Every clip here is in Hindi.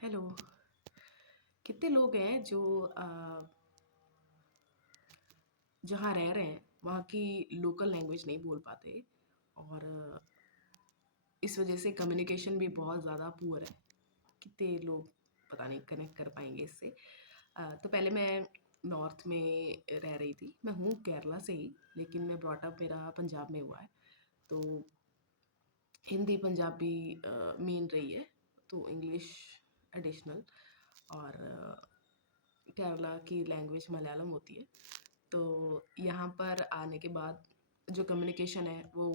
हेलो। कितने लोग हैं जो जहाँ रह रहे हैं वहाँ की लोकल लैंग्वेज नहीं बोल पाते और इस वजह से कम्युनिकेशन भी बहुत ज़्यादा पुअर है। कितने लोग पता नहीं कनेक्ट कर पाएंगे इससे। तो पहले मैं नॉर्थ में रह रही थी। मैं हूँ केरला से ही, लेकिन मैं ब्रॉट अप मेरा पंजाब में हुआ है। तो हिंदी पंजाबी मेन रही है, तो इंग्लिश एडिशनल। और केरला की लैंग्वेज मलयालम होती है। तो यहाँ पर आने के बाद जो कम्युनिकेशन है वो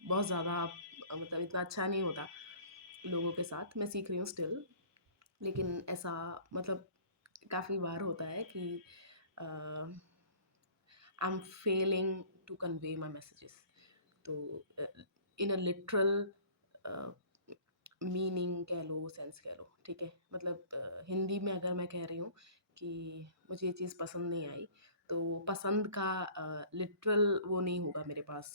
बहुत ज़्यादा मतलब इतना अच्छा नहीं होता लोगों के साथ। मैं सीख रही हूँ स्टिल, लेकिन ऐसा मतलब काफ़ी बार होता है कि I am failing to convey my messages. तो इन अ लिटरल मीनिंग कह लो, सेंस कह लो, ठीक है। मतलब हिंदी में अगर मैं कह रही हूँ कि मुझे ये चीज़ पसंद नहीं आई, तो पसंद का लिटरल वो नहीं होगा मेरे पास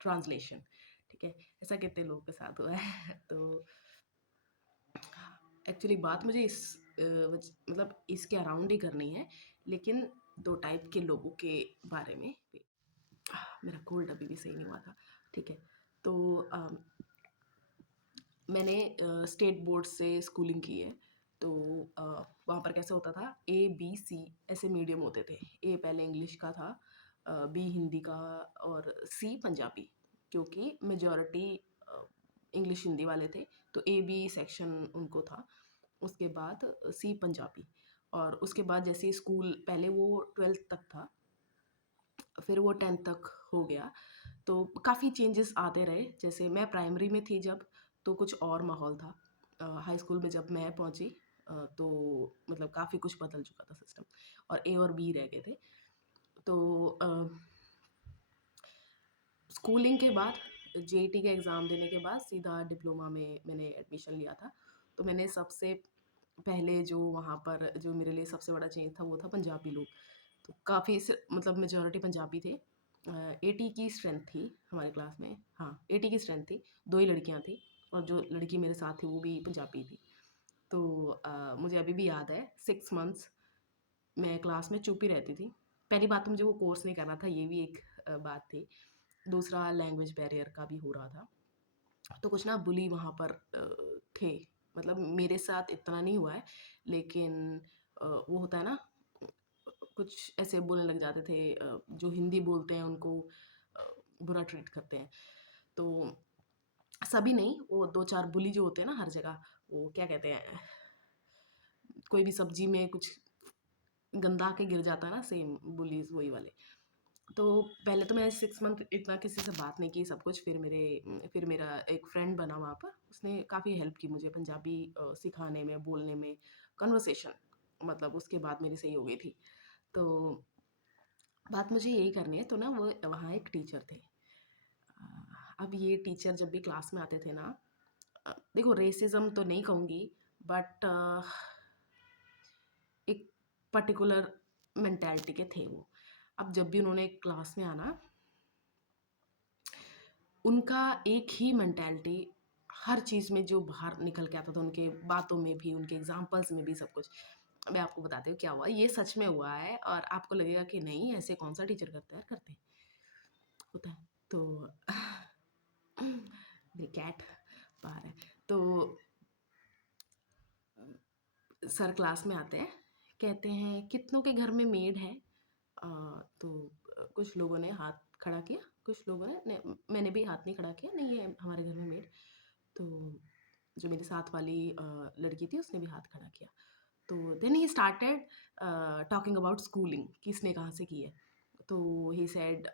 ट्रांसलेशन, ठीक है। ऐसा कितने लोगों के साथ हुआ है। तो एक्चुअली बात मुझे इस मतलब इसके अराउंड ही करनी है, लेकिन दो टाइप के लोगों के बारे में। मेरा कोल्ड अभी भी सही नहीं हुआ था, ठीक है। तो मैंने स्टेट बोर्ड से स्कूलिंग की है। तो वहाँ पर कैसे होता था, ए बी सी ऐसे मीडियम होते थे। ए पहले इंग्लिश का था, बी हिंदी का, और सी पंजाबी, क्योंकि मेजॉरिटी इंग्लिश हिंदी वाले थे। तो ए बी सेक्शन उनको था। उसके बाद सी पंजाबी। और उसके बाद जैसे स्कूल पहले वो 12th तक था, फिर वो 10th तक हो गया। तो काफ़ी चेंजेस आते रहे। जैसे मैं प्राइमरी में थी जब, तो कुछ और माहौल था। हाई स्कूल में जब मैं पहुंची तो मतलब काफ़ी कुछ बदल चुका था सिस्टम, और ए और बी रह गए थे। तो स्कूलिंग के बाद जेईटी का एग्ज़ाम देने के बाद सीधा डिप्लोमा में मैंने एडमिशन लिया था। तो मैंने सबसे पहले जो वहाँ पर जो मेरे लिए सबसे बड़ा चेंज था वो था पंजाबी लोग। तो काफ़ी मतलब मेजॉरिटी पंजाबी थे। 80 की स्ट्रेंथ थी हमारे क्लास में। हाँ, 80 की स्ट्रेंथ थी। 2 ही लड़कियाँ थी, और जो लड़की मेरे साथ थी वो भी पंजाबी थी। तो मुझे अभी भी याद है 6 मंथ्स मैं क्लास में चुप ही रहती थी। पहली बात तो मुझे वो कोर्स नहीं करना था, ये भी एक बात थी। दूसरा लैंग्वेज बैरियर का भी हो रहा था। तो कुछ ना बुली वहाँ पर थे। मतलब मेरे साथ इतना नहीं हुआ है, लेकिन वो होता है ना, कुछ ऐसे बोलने लग जाते थे जो हिंदी बोलते हैं उनको बुरा ट्रीट करते हैं। तो सभी नहीं, वो 2-4 बुली जो होते हैं ना हर जगह, वो क्या कहते हैं, कोई भी सब्जी में कुछ गंदा के गिर जाता है ना, सेम बुलीज वही वाले। तो पहले तो मैं 6 मंथ इतना किसी से बात नहीं की, सब कुछ। फिर मेरा एक फ्रेंड बना वहाँ पर, उसने काफ़ी हेल्प की मुझे पंजाबी सिखाने में, बोलने में, कन्वर्सेशन। मतलब उसके बाद मेरी सही हो गई थी। तो बात मुझे यही करनी है। तो ना वो वहाँ एक टीचर थे। अब ये टीचर जब भी क्लास में आते थे ना, देखो रेसिज्म तो नहीं कहूँगी, बट एक पर्टिकुलर मेंटालिटी के थे वो। अब जब भी उन्होंने क्लास में आना, उनका एक ही मेंटालिटी हर चीज़ में जो बाहर निकल के आता था, उनके बातों में भी, उनके एग्जाम्पल्स में भी, सब कुछ। मैं आपको बताती हूँ क्या हुआ, ये सच में हुआ है, और आपको लगेगा कि नहीं ऐसे कौन सा टीचर करता है, करते हैं, होता है। तो मेरी कैट बाहर है। तो सर क्लास में आते हैं, कहते हैं कितनों के घर में मेड है। तो कुछ लोगों ने हाथ खड़ा किया, कुछ लोगों ने, मैंने भी हाथ नहीं खड़ा किया, नहीं है हमारे घर में मेड। तो जो मेरे साथ वाली लड़की थी उसने भी हाथ खड़ा किया। तो then he started talking about schooling, किसने कहाँ से की है। तो ही सेड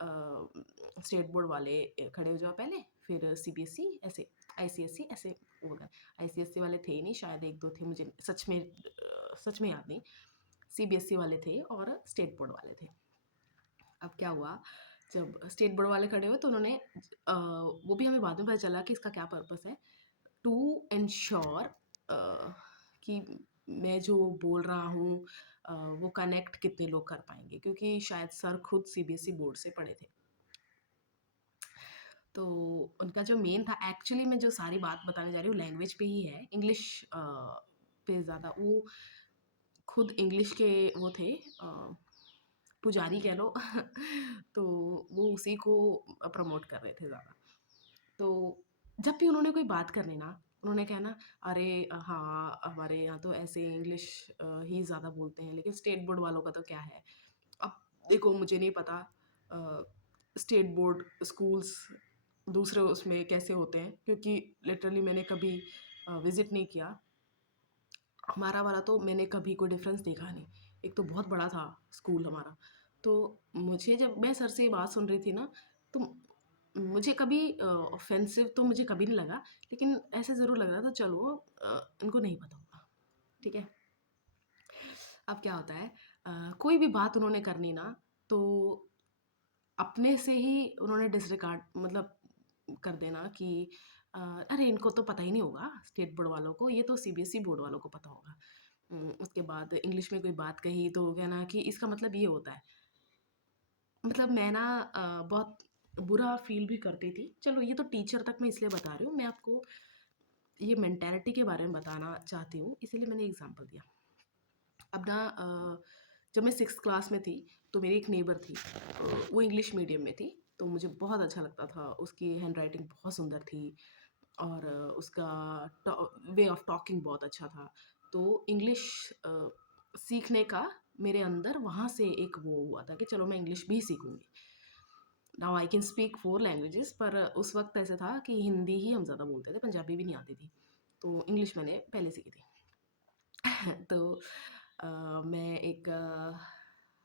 स्टेट बोर्ड वाले खड़े हो जाओ पहले, फिर सीबीएसई, ऐसे आईसीएसई, ऐसे वगैरह। आईसीएसई वाले थे ही नहीं, शायद एक दो थे, मुझे सच में याद नहीं। सीबीएसई वाले थे और स्टेट बोर्ड वाले थे। अब क्या हुआ, जब स्टेट बोर्ड वाले खड़े हुए तो उन्होंने वो भी हमें बाद में पता चला कि इसका क्या पर्पस है, टू इंश्योर कि मैं जो बोल रहा हूँ वो कनेक्ट कितने लोग कर पाएंगे, क्योंकि शायद सर खुद सीबीएसई बोर्ड से पढ़े थे। तो उनका जो मेन था, एक्चुअली मैं जो सारी बात बताने जा रही हूँ लैंग्वेज पे ही है, इंग्लिश पे ज़्यादा वो खुद इंग्लिश के वो थे पुजारी कह लो तो वो उसी को प्रमोट कर रहे थे ज़्यादा। तो जब भी उन्होंने कोई बात करनी ना, उन्होंने कहना अरे हाँ, हमारे यहाँ तो ऐसे इंग्लिश ही ज़्यादा बोलते हैं, लेकिन स्टेट बोर्ड वालों का तो क्या है? अब देखो मुझे नहीं पता स्टेट बोर्ड स्कूल्स दूसरे उसमें कैसे होते हैं क्योंकि लिटरली मैंने कभी विज़िट नहीं किया। हमारा वाला तो मैंने कभी कोई डिफ़रेंस देखा नहीं। एक तो बहुत बड़ा था स्कूल हमारा। तो मुझे जब मैं सर से ये बात सुन रही थी ना, तो मुझे कभी ऑफ़ेंसिव तो मुझे कभी नहीं लगा, लेकिन ऐसे ज़रूर लग रहा था चलो इनको नहीं पता होगा, ठीक है? अब क्या होता है कोई भी बात उन्होंने करनी ना, तो अपने से ही उन्होंने डिसरिगार्ड मतलब कर देना कि अरे इनको तो पता ही नहीं होगा स्टेट बोर्ड वालों को, ये तो सीबीएसई बोर्ड वालों को पता होगा। उसके बाद इंग्लिश में कोई बात कही तो कहना कि इसका मतलब ये होता है। मतलब मैं ना बहुत बुरा फ़ील भी करती थी। चलो ये तो टीचर तक मैं इसलिए बता रही हूँ, मैं आपको ये मेंटालिटी के बारे में बताना चाहती हूँ, इसीलिए मैंने एग्ज़ाम्पल दिया। अब ना जब मैं 6th क्लास में थी, तो मेरी एक नेबर थी वो इंग्लिश मीडियम में थी, तो मुझे बहुत अच्छा लगता था, उसकी हैंडराइटिंग बहुत सुंदर थी और उसका टॉ वे ऑफ टॉकिंग बहुत अच्छा था। तो इंग्लिश सीखने का मेरे अंदर वहाँ से एक वो हुआ था कि चलो मैं इंग्लिश भी सीखूँगी। Now I can speak 4 languages पर उस वक़्त ऐसा था कि हिंदी ही हम ज़्यादा बोलते थे, पंजाबी भी नहीं आती थी। तो इंग्लिश मैंने पहले सीखी थी। तो मैं एक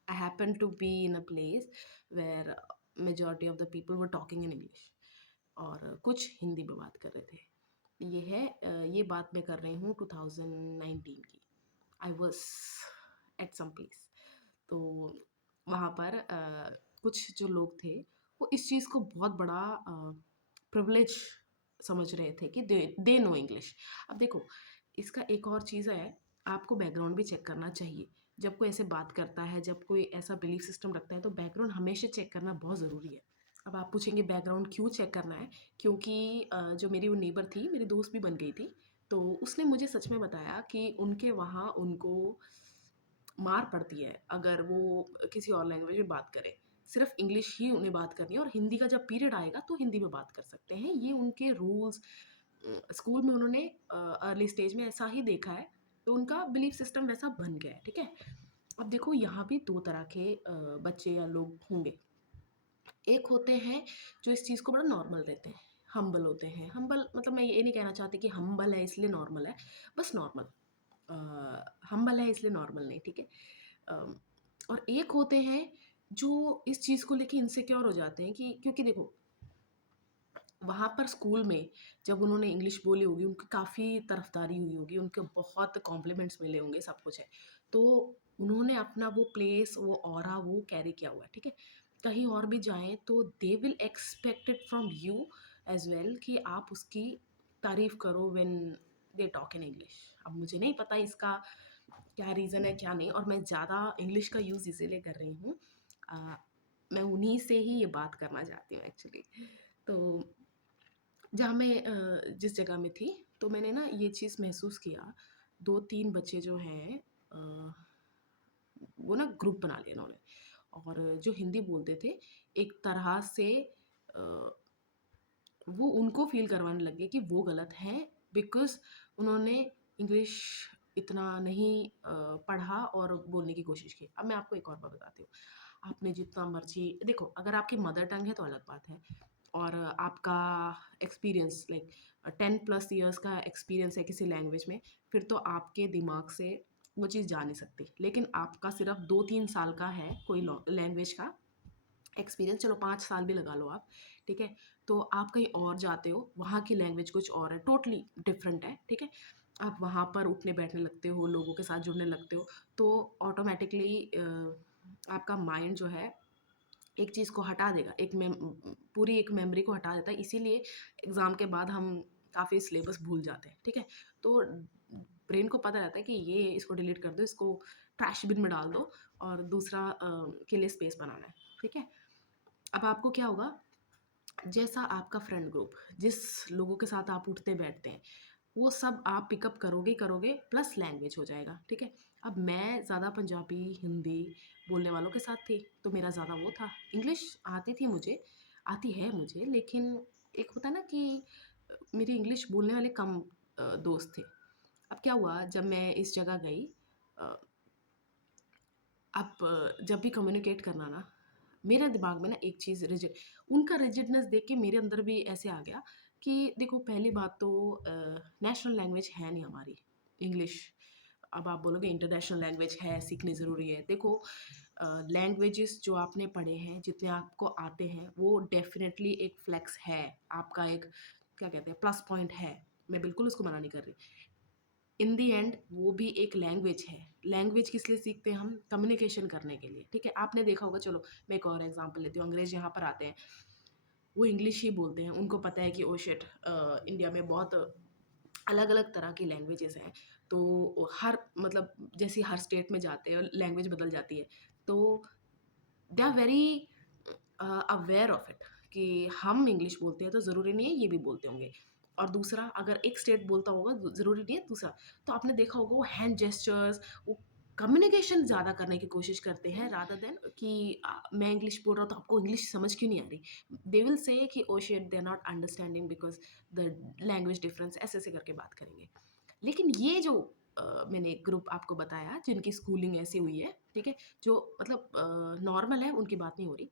I happen to be in a place where majority of the people were talking in English और कुछ हिंदी में बात कर रहे थे। ये बात मैं कर रही हूँ 2019 की। I was at some place. तो वहाँ पर कुछ जो लोग थे, वो इस चीज़ को बहुत बड़ा प्रिविलेज समझ रहे थे कि दे नो इंग्लिश। अब देखो, इसका एक और चीज़ है, आपको बैकग्राउंड भी चेक करना चाहिए। जब कोई ऐसे बात करता है, जब कोई ऐसा बिलीफ सिस्टम रखता है, तो बैकग्राउंड हमेशा चेक करना बहुत ज़रूरी है। अब आप पूछेंगे बैकग्राउंड क्यों चेक करना है? क्योंकि जो मेरी वो नेबर थी, मेरी दोस्त भी बन गई थी, तो उसने मुझे सच में बताया कि उनके वहाँ उनको मार पड़ती है अगर वो किसी और लैंग्वेज में बात करें। सिर्फ़ इंग्लिश ही उन्हें बात करनी है और हिंदी का जब पीरियड आएगा तो हिंदी में बात कर सकते हैं। ये उनके रूल्स स्कूल में उन्होंने अर्ली स्टेज में ऐसा ही देखा है, तो उनका बिलीफ सिस्टम वैसा बन गया है, ठीक है? अब देखो यहाँ भी 2 तरह के बच्चे या लोग होंगे। एक होते हैं जो इस चीज़ को बड़ा नॉर्मल लेते हैं, हम्बल होते हैं। हम्बल मतलब मैं ये नहीं कहना चाहती कि हम्बल है इसलिए नॉर्मल है, बस नॉर्मल। हम्बल है इसलिए नॉर्मल नहीं, ठीक है? अम, और एक होते हैं जो इस चीज़ को लेके इनसिक्योर हो जाते हैं कि क्योंकि देखो वहाँ पर स्कूल में जब उन्होंने इंग्लिश बोली होगी, उनकी काफ़ी तरफ़दारी हुई होगी, उनको बहुत कॉम्प्लीमेंट्स मिले होंगे, सब कुछ है। तो उन्होंने अपना वो प्लेस, वो ऑरा वो कैरी किया हुआ है, ठीक है? कहीं और भी जाएँ तो they will expect it from you as well कि आप उसकी तारीफ़ करो when they talk in English. अब मुझे नहीं पता इसका क्या रीज़न है, क्या नहीं और मैं ज़्यादा इंग्लिश का यूज़ इसीलिए कर रही हूँ। अ, मैं उन्हीं से ही ये बात करना चाहती हूँ एक्चुअली। तो जहाँ मैं जिस जगह में थी, तो मैंने ना ये चीज़ महसूस किया, 2-3 बच्चे जो हैं वो ना ग्रुप बना लिया इन्होंने और जो हिंदी बोलते थे, एक तरह से अ, वो उनको फ़ील करवाने लग गए कि वो गलत हैं बिकॉज़ उन्होंने इंग्लिश इतना नहीं पढ़ा और बोलने की कोशिश की। अब मैं आपको एक और बात बताती हूँ। आपने जितना मर्ज़ी देखो, अगर आपकी मदर टंग है तो अलग बात है और आपका एक्सपीरियंस लाइक 10 प्लस इयर्स का एक्सपीरियंस है किसी लैंग्वेज में, फिर तो आपके दिमाग से वो चीज़ जा नहीं सकती। लेकिन आपका सिर्फ़ 2-3 साल का है कोई लैंग्वेज का एक्सपीरियंस, चलो 5 साल भी लगा लो आप, ठीक है? तो आप कहीं और जाते हो, वहाँ की लैंग्वेज कुछ और है, टोटली डिफरेंट है, ठीक है? आप वहाँ पर उठने-बैठने लगते हो, लोगों के साथ जुड़ने लगते हो, तो ऑटोमैटिकली आपका माइंड जो है, एक चीज़ को हटा देगा, पूरी एक मेमोरी को हटा देता है, इसीलिए एग्ज़ाम के बाद हम काफ़ी सिलेबस भूल जाते हैं, ठीक है? तो ब्रेन को पता रहता है कि ये इसको डिलीट कर दो, इसको ट्रैश बिन में डाल दो और दूसरा के लिए स्पेस बनाना है, ठीक है? अब आपको क्या होगा, जैसा आपका फ्रेंड ग्रुप, जिस लोगों के साथ आप उठते-बैठते हैं, वो सब आप पिकअप करोगे ही करोगे प्लस लैंग्वेज हो जाएगा, ठीक है? अब मैं ज़्यादा पंजाबी, हिंदी बोलने वालों के साथ थी, तो मेरा ज़्यादा वो था। इंग्लिश आती थी मुझे, आती है मुझे, लेकिन एक होता है ना कि मेरी इंग्लिश बोलने वाले कम दोस्त थे। अब क्या हुआ जब मैं इस जगह गई, अ, अब जब भी कम्युनिकेट करना ना, मेरे दिमाग में ना एक चीज़ रिजिड, उनका रिजिडनेस देख के मेरे अंदर भी ऐसे आ गया कि देखो पहली बात तो नेशनल लैंग्वेज है नहीं हमारी इंग्लिश। अब आप बोलोगे इंटरनेशनल लैंग्वेज है, सीखनी ज़रूरी है। देखो लैंग्वेजेस जो आपने पढ़े हैं, जितने आपको आते हैं, वो डेफ़िनेटली एक फ्लेक्स है, आपका एक क्या कहते हैं प्लस पॉइंट है। मैं बिल्कुल उसको मना नहीं कर रही। इन दी एंड वो भी एक लैंग्वेज है। लैंग्वेज किस लिए सीखते हैं हम? कम्युनिकेशन करने के लिए, ठीक है? आपने देखा होगा, चलो मैं एक और एग्ज़ाम्पल लेती हूँ। अंग्रेज़ यहाँ पर आते हैं, वो इंग्लिश ही बोलते हैं। उनको पता है कि ओह शिट, इंडिया में बहुत अलग-अलग तरह की लैंग्वेजेज़ हैं। तो हर मतलब जैसे हर स्टेट में जाते हैं लैंग्वेज बदल जाती है। तो they are very aware of it कि हम इंग्लिश बोलते हैं तो ज़रूरी नहीं है ये भी बोलते होंगे। और दूसरा, अगर एक स्टेट बोलता होगा ज़रूरी नहीं है दूसरा। तो आपने देखा होगा वो हैंड जेस्चर्स, वो कम्युनिकेशन ज़्यादा करने की कोशिश करते हैं रादर देन कि मैं इंग्लिश बोल रहा हूँ तो आपको इंग्लिश समझ क्यों नहीं आ रही। दे विल से कि oh shit they are not understanding because the language difference, ऐसे ऐसे करके बात करेंगे। लेकिन ये जो मैंने ग्रुप आपको बताया जिनकी स्कूलिंग ऐसी हुई है, ठीक है, जो मतलब नॉर्मल है, उनकी बात नहीं हो रही,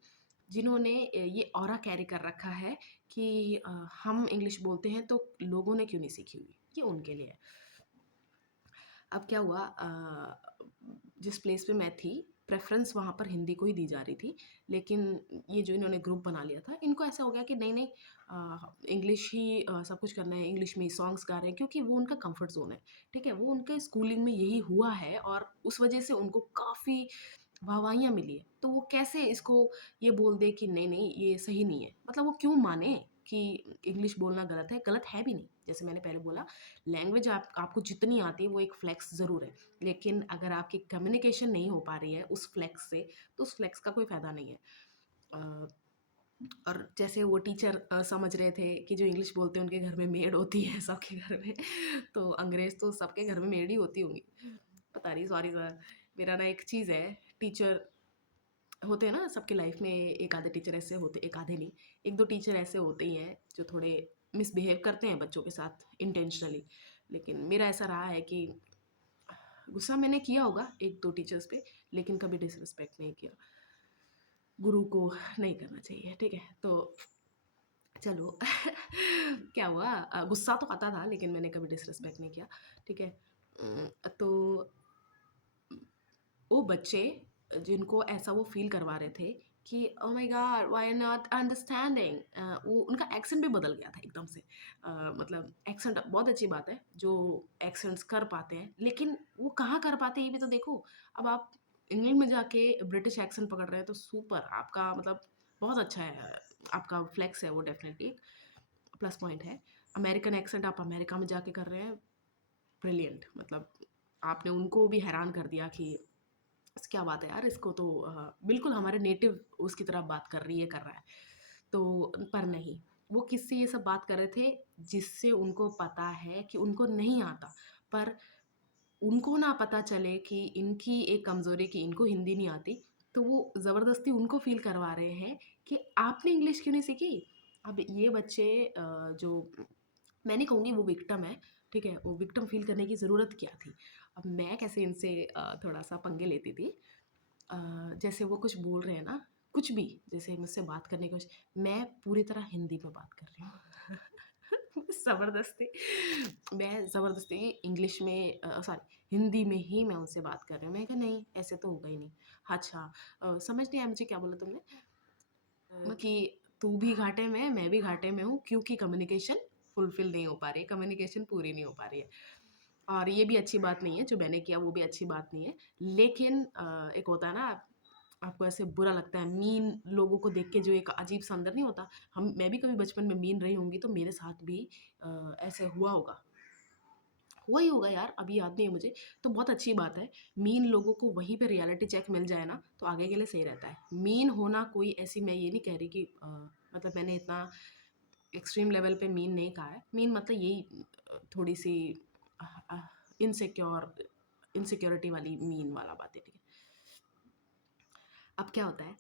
जिन्होंने ये ऑरा कैरी कर रखा है कि हम इंग्लिश बोलते हैं तो लोगों ने क्यों नहीं सीखी हुई, ये उनके लिए है। अब क्या हुआ, जिस प्लेस पे मैं थी, प्रेफ़रेंस वहाँ पर हिंदी को ही दी जा रही थी, लेकिन ये जो इन्होंने ग्रुप बना लिया था, इनको ऐसा हो गया कि नहीं, नहीं, इंग्लिश ही सब कुछ करना है, इंग्लिश में ही सॉन्ग्स गा रहे हैं क्योंकि वो उनका कम्फ़र्ट ज़ोन है, ठीक है? वो उनके स्कूलिंग में यही हुआ है और उस वजह से उनको काफ़ी वाहवाहियाँ मिली है। तो वो कैसे इसको ये बोल दे कि नहीं, नहीं, ये सही नहीं है। मतलब वो क्यों माने कि इंग्लिश बोलना गलत है? गलत है भी नहीं। जैसे मैंने पहले बोला, लैंग्वेज आपको जितनी आती है वो एक फ्लेक्स ज़रूर है। लेकिन अगर आपकी कम्युनिकेशन नहीं हो पा रही है उस फ्लेक्स से, तो उस फ्लेक्स का कोई फ़ायदा नहीं है। अ, और जैसे वो टीचर समझ रहे थे कि जो इंग्लिश बोलते हैं उनके घर में मेड होती है सबके घर में। तो अंग्रेज़ तो सबके घर में मेड ही होती होंगी। पता नहीं, सॉरी सर। मेरा ना एक चीज़ है, टीचर होते हैं ना सबकी लाइफ में, एक आधे टीचर ऐसे होते, एक आधे नहीं, 1-2 टीचर ऐसे होते ही हैं जो थोड़े मिसबिहेव करते हैं बच्चों के साथ इंटेंशनली। लेकिन मेरा ऐसा रहा है कि गुस्सा मैंने किया होगा 1-2 टीचर्स पे, लेकिन कभी डिसरिस्पेक्ट नहीं किया। गुरु को नहीं करना चाहिए, ठीक है? तो चलो क्या हुआ, गुस्सा तो आता था लेकिन मैंने कभी डिसरिस्पेक्ट नहीं किया, ठीक है? तो वो बच्चे जिनको ऐसा वो फ़ील करवा रहे थे कि oh my God why not understanding, वो उनका एक्सेंट भी बदल गया था एकदम से। मतलब एक्सेंट बहुत अच्छी बात है जो एक्सेंट्स कर पाते हैं, लेकिन वो कहाँ कर पाते हैं ये भी तो देखो। अब आप इंग्लैंड में जाके ब्रिटिश एक्सेंट पकड़ रहे हैं तो सुपर, आपका मतलब बहुत अच्छा है, आपका फ्लेक्स है वो, डेफ़िनिटली प्लस पॉइंट है। अमेरिकन एक्सेंट आप अमेरिका में जाके कर रहे हैं, ब्रिलियंट, मतलब आपने उनको भी हैरान कर दिया कि क्या बात है यार, इसको तो बिल्कुल हमारे नेटिव उसकी तरह बात कर रही है, कर रहा है। तो पर नहीं, वो किससे ये सब बात कर रहे थे, जिससे उनको पता है कि उनको नहीं आता, पर उनको ना पता चले कि इनकी एक कमज़ोरी कि इनको हिंदी नहीं आती, तो वो ज़बरदस्ती उनको फ़ील करवा रहे हैं कि आपने इंग्लिश क्यों नहीं सीखी? अब ये बच्चे जो मैं नहीं कहूँगी वो विक्टिम है, ठीक है? वो विक्टिम फ़ील करने की ज़रूरत क्या थी? अब मैं कैसे इनसे थोड़ा-सा पंगे लेती थी। अ, जैसे वो कुछ बोल रहे हैं ना, कुछ भी, जैसे मुझसे बात करने की कोशिश, मैं पूरी तरह हिंदी में बात कर रही हूँ। ज़बरदस्ती मैं ज़बरदस्ती इंग्लिश में सॉरी हिंदी में ही मैं उनसे बात कर रही हूँ। मैंने कहा नहीं, ऐसे तो होगा ही नहीं। अच्छा, समझ नहीं आया मुझे क्या बोला तुमने? कि तू भी घाटे में है, मैं भी घाटे में हूँ क्योंकि कम्युनिकेशन फुलफ़िल नहीं हो पा रही है, कम्युनिकेशन पूरी नहीं हो पा रही है। और ये भी अच्छी बात नहीं है, जो मैंने किया वो भी अच्छी बात नहीं है। लेकिन एक होता है ना, आपको ऐसे बुरा लगता है, मीन लोगों को देख के जो एक अजीब-सा अंदर नहीं होता? मैं भी कभी बचपन में मीन रही होंगी तो मेरे साथ भी ऐसे हुआ होगा। हुआ ही होगा यार, अभी याद नहीं है मुझे। तो बहुत अच्छी बात है, मीन लोगों को वहीं पे रियलिटी चेक मिल जाए ना, तो आगे के लिए सही रहता है। मीन होना कोई ऐसी, मैं ये नहीं कह रही कि मतलब मैंने इतना एक्सट्रीम लेवल पे मीन नहीं कहा है। मीन मतलब यही थोड़ी-सी इनसिक्योर इनसिक्योरिटी वाली मीन वाला बात है, ठीक है? अब क्या होता है,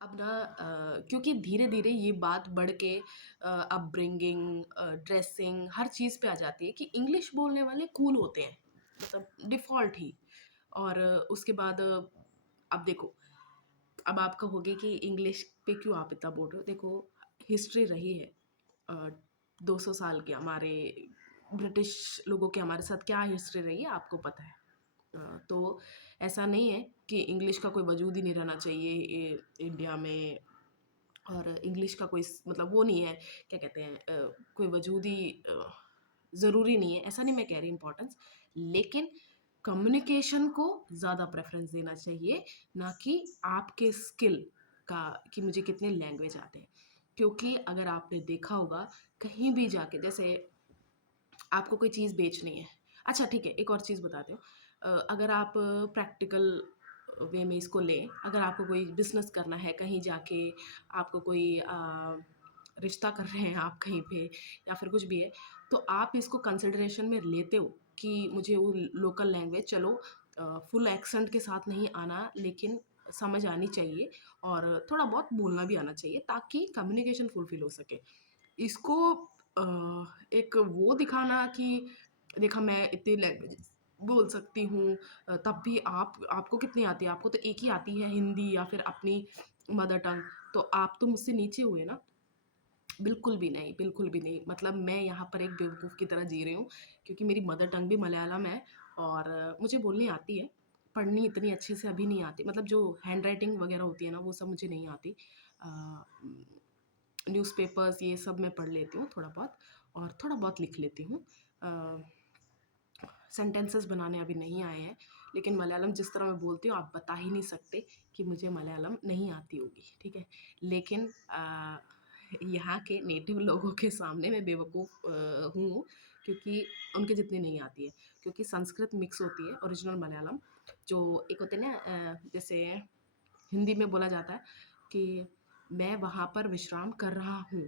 अब ना क्योंकि धीरे-धीरे ये बात बढ़ के अपब्रिंगिंग, ड्रेसिंग हर चीज़ पे आ जाती है कि इंग्लिश बोलने वाले कूल होते हैं, मतलब डिफ़ॉल्ट ही। और उसके बाद अब देखो, अब आप कहोगे कि इंग्लिश पे क्यों आप इतना बोल रहे हो? देखो, हिस्ट्री रही है अ, 200 साल की हमारे ब्रिटिश लोगों की हमारे साथ क्या हिस्ट्री रही है आपको पता है। तो ऐसा नहीं है कि इंग्लिश का कोई वजूद ही नहीं रहना चाहिए इंडिया में, और इंग्लिश का कोई मतलब वो नहीं है, क्या कहते हैं, कोई वजूद ही ज़रूरी नहीं है, ऐसा नहीं मैं कह रही इम्पोर्टेंस। लेकिन कम्युनिकेशन को ज़्यादा प्रेफरेंस देना चाहिए, ना कि आपके स्किल का, कि मुझे कितने लैंग्वेज आते हैं। क्योंकि अगर आपने देखा होगा कहीं भी जाके, जैसे आपको कोई चीज़ बेचनी है। अच्छा ठीक है, एक और चीज़ बताती हूँ। अगर आप प्रैक्टिकल वे में इसको लें, अगर आपको कोई बिज़नेस करना है, कहीं जाके आपको कोई रिश्ता कर रहे हैं आप कहीं पे, या फिर कुछ भी है, तो आप इसको कंसिडरेशन में लेते हो कि मुझे वो लोकल लैंग्वेज, चलो फुल एक्सेंट के साथ नहीं आना, लेकिन समझ आनी चाहिए और थोड़ा बहुत बोलना भी आना चाहिए ताकि कम्युनिकेशन फुलफ़िल हो सके। इसको अ, एक वो दिखाना कि देखा मैं इतनी लैंग्वेजेस बोल सकती हूँ, तब भी आपको कितनी आती है? आपको तो एक ही आती है, हिंदी या फिर अपनी मदर टंग, तो आप तो मुझसे नीचे हुए ना। बिल्कुल भी नहीं, बिल्कुल भी नहीं। मतलब मैं यहाँ पर एक बेवकूफ़ की तरह जी रही हूँ, क्योंकि मेरी मदर टंग भी मलयालम है और मुझे बोलनी आती है, पढ़नी इतनी अच्छे से अभी नहीं आती। मतलब जो हैंडराइटिंग वग़ैरह होती है ना, वो सब मुझे नहीं आती। अ, न्यूज़पेपर्स ये सब मैं पढ़ लेती हूँ थोड़ा बहुत, और थोड़ा बहुत लिख लेती हूँ। अ, सेंटेंसेस बनाने अभी नहीं आए हैं, लेकिन मलयालम जिस तरह मैं बोलती हूँ, आप बता ही नहीं सकते कि मुझे मलयालम नहीं आती होगी, ठीक है? लेकिन यहाँ के नेटिव लोगों के सामने मैं बेवकूफ़ हूँ, क्योंकि उनके जितनी नहीं आती है। क्योंकि संस्कृत मिक्स होती है ओरिजिनल मलयालम, जो एक होते हैं ना, जैसे हिंदी में बोला जाता है कि मैं वहाँ पर विश्राम कर रहा हूँ,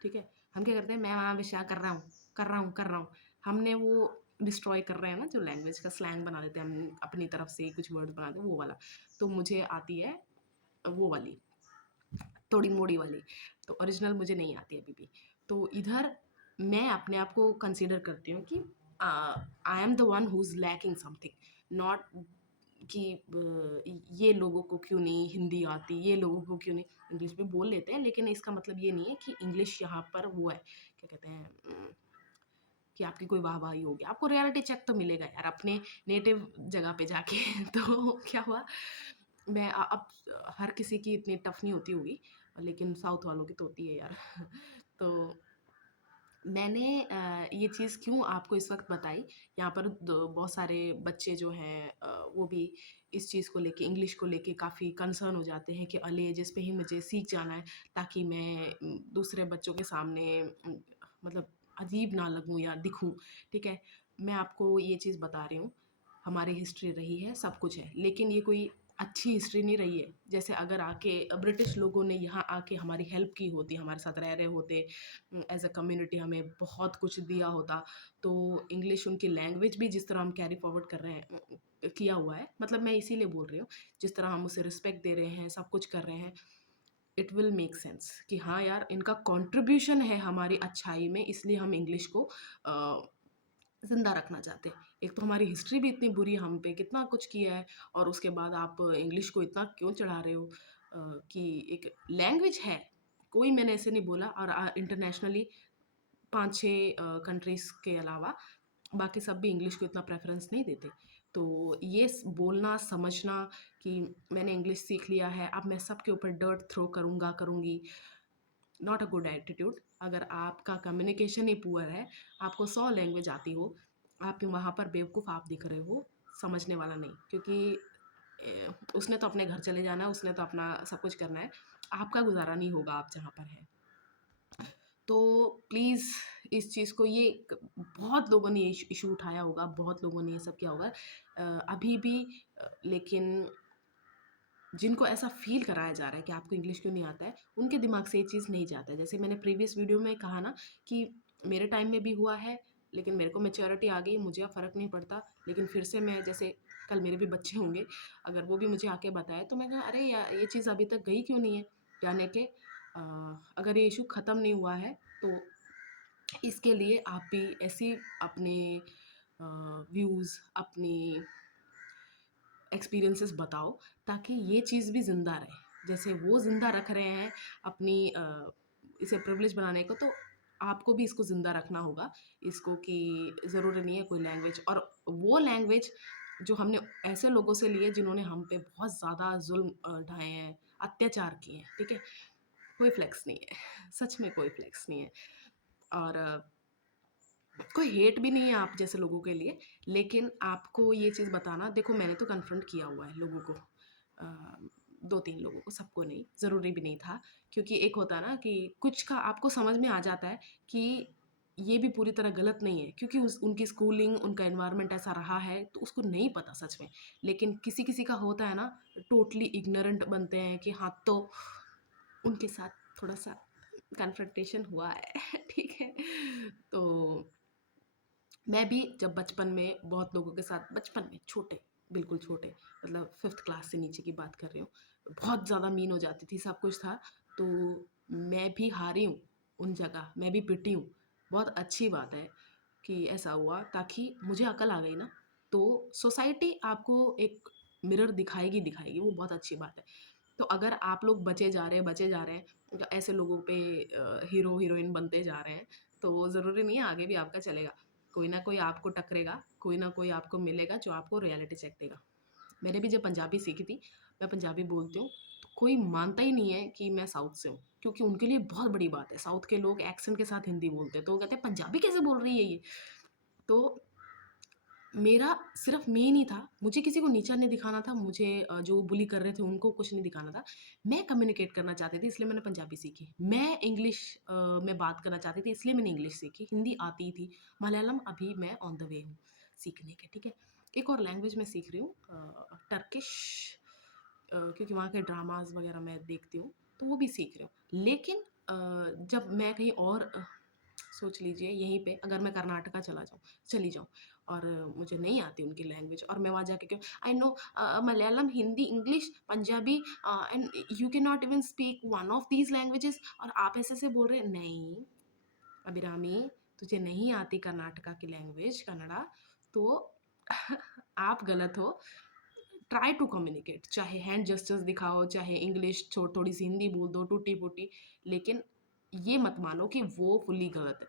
ठीक है? हम क्या करते हैं, मैं वहाँ विश्राम कर रहा हूँ, कर रहा हूँ, कर रहा हूँ। हमने वो डिस्ट्रॉय कर रहे हैं ना, जो लैंग्वेज का स्लैंग बना देते हैं हम अपनी तरफ से, कुछ वर्ड्स बनाते हैं वो वाला। तो मुझे आती है वो वाली, थोड़ी-मोड़ी वाली, तो ओरिजिनल मुझे नहीं आती अभी भी। तो इधर मैं अपने आप को कंसीडर करती हूँ कि I am the one who is lacking something, not कि ये लोगों को क्यों नहीं हिंदी आती, ये लोगों को क्यों नहीं, इंग्लिश भी बोल लेते हैं, लेकिन इसका मतलब ये नहीं है कि इंग्लिश यहाँ पर वो है, क्या कहते हैं, कि आपकी कोई वाहवाही होगी। आपको रियलिटी चेक तो मिलेगा यार अपने नेटिव जगह पे जाके। तो क्या हुआ, मैं अब हर किसी की इतनी टफ नहीं होती होगी, लेकिन साउथ वालों की तो होती है यार। तो मैंने ये चीज़ क्यों आपको इस वक़्त बताई, यहाँ पर बहुत सारे बच्चे जो हैं वो भी इस चीज़ को लेके, इंग्लिश को लेके काफ़ी कंसर्न हो जाते हैं कि अर्ली एजेस पे ही मुझे सीख जाना है, ताकि मैं दूसरे बच्चों के सामने मतलब अजीब ना लगूँ या दिखूँ, ठीक है? मैं आपको ये चीज़ बता रही हूँ, हमारी हिस्ट्री रही है, सब कुछ है, लेकिन ये कोई अच्छी हिस्ट्री नहीं रही है। जैसे अगर आके ब्रिटिश लोगों ने यहाँ आके हमारी हेल्प की होती, हमारे साथ रह रहे होते, एज़ अ कम्युनिटी हमें बहुत कुछ दिया होता, तो इंग्लिश उनकी लैंग्वेज भी जिस तरह हम कैरी फॉरवर्ड कर रहे हैं, किया हुआ है, मतलब मैं इसीलिए बोल रही हूँ, जिस तरह हम उसे रिस्पेक्ट दे रहे हैं, सब कुछ कर रहे हैं, इट विल मेक सेंस कि हाँ यार, इनका कंट्रीब्यूशन है हमारी अच्छाई में, इसलिए हम इंग्लिश को ज़िंदा रखना चाहते हैं। एक तो हमारी हिस्ट्री भी इतनी बुरी, हम पे कितना कुछ किया है, और उसके बाद आप इंग्लिश को इतना क्यों चढ़ा रहे हो, कि एक लैंग्वेज है, कोई मैंने ऐसे नहीं बोला, और इंटरनेशनली 5-6 कंट्रीज़ के अलावा बाकी सब भी इंग्लिश को इतना प्रेफ़रेंस नहीं देते। तो ये बोलना, समझना कि मैंने इंग्लिश सीख लिया है, अब मैं सबके ऊपर डर्ट थ्रो करूँगा, करूँगी, नॉट अ गुड एटीट्यूड। अगर आपका कम्युनिकेशन ही पुअर है, आपको 100 लैंग्वेज आती हो, आप वहाँ पर बेवकूफ़ आप दिख रहे हो, समझने वाला नहीं। क्योंकि उसने तो अपने घर चले जाना है, उसने तो अपना सब कुछ करना है, आपका गुज़ारा नहीं होगा आप जहाँ पर हैं। तो प्लीज़ इस चीज़ को, ये बहुत लोगों ने ये इशू उठाया होगा, बहुत लोगों ने ये सब किया होगा, अभी भी, लेकिन जिनको ऐसा फ़ील कराया जा रहा है कि आपको इंग्लिश क्यों नहीं आता है, उनके दिमाग से ये चीज़ नहीं जाता है। जैसे मैंने प्रीवियस वीडियो में कहा ना कि मेरे टाइम में भी हुआ है, लेकिन मेरे को मैच्योरिटी आ गई, मुझे अब फ़र्क नहीं पड़ता। लेकिन फिर से मैं जैसे कल मेरे भी बच्चे होंगे, अगर वो भी मुझे आके बताएँ तो मैं कहा अरे यार ये चीज़ अभी तक गई क्यों नहीं है? यानी कि अगर ये इश्यू ख़त्म नहीं हुआ है तो इसके लिए आप भी ऐसी अपने व्यूज़, अपनी एक्सपीरियंसेस बताओ ताकि ये चीज़ भी ज़िंदा रहे। जैसे वो ज़िंदा रख रहे हैं अपनी इसे प्रिविलेज बनाने को, तो आपको भी इसको ज़िंदा रखना होगा। इसको कि ज़रूरी नहीं है कोई लैंग्वेज, और वो लैंग्वेज जो हमने ऐसे लोगों से ली है जिन्होंने हम पे बहुत ज़्यादा ज़ुल्म ढाए हैं, अत्याचार किए हैं, ठीक है? कोई फ्लेक्स नहीं है, सच में कोई फ्लेक्स नहीं है। और कोई हेट भी नहीं है आप जैसे लोगों के लिए, लेकिन आपको ये चीज़ बताना, देखो मैंने तो कन्फ्रंट किया हुआ है लोगों को, 2-3 लोगों को, सबको नहीं, ज़रूरी भी नहीं था। क्योंकि एक होता है ना कि कुछ का आपको समझ में आ जाता है कि ये भी पूरी तरह गलत नहीं है, क्योंकि उनकी स्कूलिंग, उनका एनवायरनमेंट ऐसा रहा है, तो उसको नहीं पता सच में। लेकिन किसी-किसी का होता है ना, टोटली इग्नोरेंट बनते हैं कि हाँ, तो उनके साथ थोड़ा-सा कन्फ्रंटेशन हुआ है, ठीक है? तो मैं भी जब बचपन में बहुत लोगों के साथ, बचपन में छोटे, बिल्कुल छोटे, मतलब 5th क्लास से नीचे की बात कर रही हूँ, बहुत ज़्यादा मीन हो जाती थी, सब कुछ था। तो मैं भी हारी हूँ उन जगह, मैं भी पिटी हूँ। बहुत अच्छी बात है कि ऐसा हुआ, ताकि मुझे अकल आ गई ना, तो सोसाइटी आपको एक मिरर दिखाएगी, दिखाएगी, वो बहुत अच्छी बात है। तो अगर आप लोग बचे जा रहे हैं, ऐसे लोगों पे हीरो हीरोइन बनते जा रहे हैं, तो ज़रूरी नहीं है आगे भी आपका चलेगा। कोई ना कोई आपको टकरेगा, कोई ना कोई आपको मिलेगा जो आपको रियलिटी चेक देगा। मैंने भी जब पंजाबी सीखी थी, मैं पंजाबी बोलती हूँ, तो कोई मानता ही नहीं है कि मैं साउथ से हूँ, क्योंकि उनके लिए बहुत बड़ी बात है। साउथ के लोग एक्सेंट के साथ हिंदी बोलते हैं, तो वो कहते हैं पंजाबी कैसे बोल रही है ये? तो मेरा सिर्फ मेन ही था, मुझे किसी को नीचा नहीं दिखाना था, मुझे जो बुली कर रहे थे उनको कुछ नहीं दिखाना था। मैं कम्युनिकेट करना चाहती थी, इसलिए मैंने पंजाबी सीखी। मैं इंग्लिश में बात करना चाहती थी, इसलिए मैंने इंग्लिश सीखी। हिंदी आती थी, मलयालम अभी मैं ऑन द वे हूँ सीखने के, ठीक है? एक और लैंग्वेज मैं सीख रही हूँ, टर्किश, क्योंकि वहाँ के ड्रामाज़ वगैरह मैं देखती हूँ, तो वो भी सीख रही हूँ। लेकिन जब मैं कहीं और सोच लीजिए यहीं पे अगर मैं कर्नाटका चली जाऊँ और मुझे नहीं आती उनकी लैंग्वेज, और मैं वहाँ जाके क्यों I know Malayalam, Hindi, English, Punjabi, and you can not even speak one of these languages, और आप ऐसे बोल रहे हैं नहीं अभिरामी, तुझे नहीं आती कर्नाटका की लैंग्वेज कन्नड़ा, तो आप गलत हो। ट्राई टू कम्युनिकेट, चाहे हैंड जेस्चर्स दिखाओ, चाहे इंग्लिश थोड़ी सी हिंदी बोल दो टूटी फूटी, लेकिन ये मत मानो कि वो फुल्ली गलत है।